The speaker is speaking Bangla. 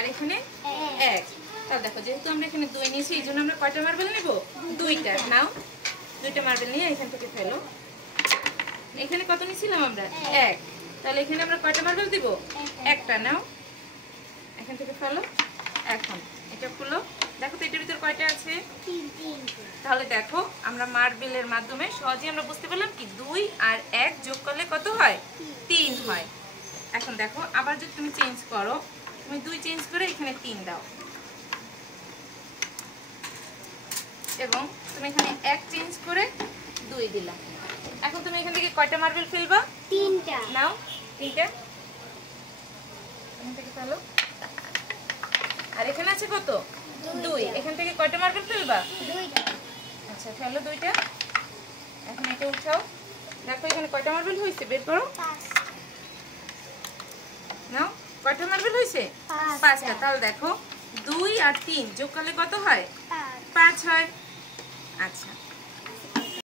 আর এখানে 1। তাহলে দেখো যেহেতু আমরা এখানে 2 নিয়েছি এই জন্য আমরা কয়টা মার্বেল নেব? 2টা। নাও 2টা মার্বেল নিয়ে এখান থেকে ফেলো। এখানে কত নিয়েছিলাম আমরা? 1। তাহলে এখানে আমরা কয়টা মার্বেল দিব? 1টা। নাও এখান থেকে ফেলো। এখন এটা খুলো, দেখো তো এটার ভিতর কয়টা আছে? 3। তাহলে দেখো আমরা মার্বেলের মাধ্যমে সহজেই আমরা বুঝতে পারলাম কি 2 আর 1 যোগ করলে কত হয়? 3 হয়। এখন দেখো আবার যদি তুমি চেঞ্জ করো, তুমি 2 চেঞ্জ করে এখানে 3 দাও, এবং তুমি এখানে 1 চেঞ্জ করে 2 দিলা। এখন তুমি এখান থেকে কয়টা মার্বেল ফেলবা? 3টা। নাও 3টা এখান থেকে ফেলো। আর এখানে আছে কত? 2। এখান থেকে কয়টা মার্বেল ফেলবা? 2টা। আচ্ছা ফেলো 2টা। এখন এটা উঠাও, দেখো এখানে কয়টা মার্বেল হয়েছে বের করো। 5। নাও কয়টা মার্বেল হয়েছে? 5টা। তাহলে দেখো 2 আর 3 যোগ করলে কত হয়? 5। 5 হয়। আচ্ছা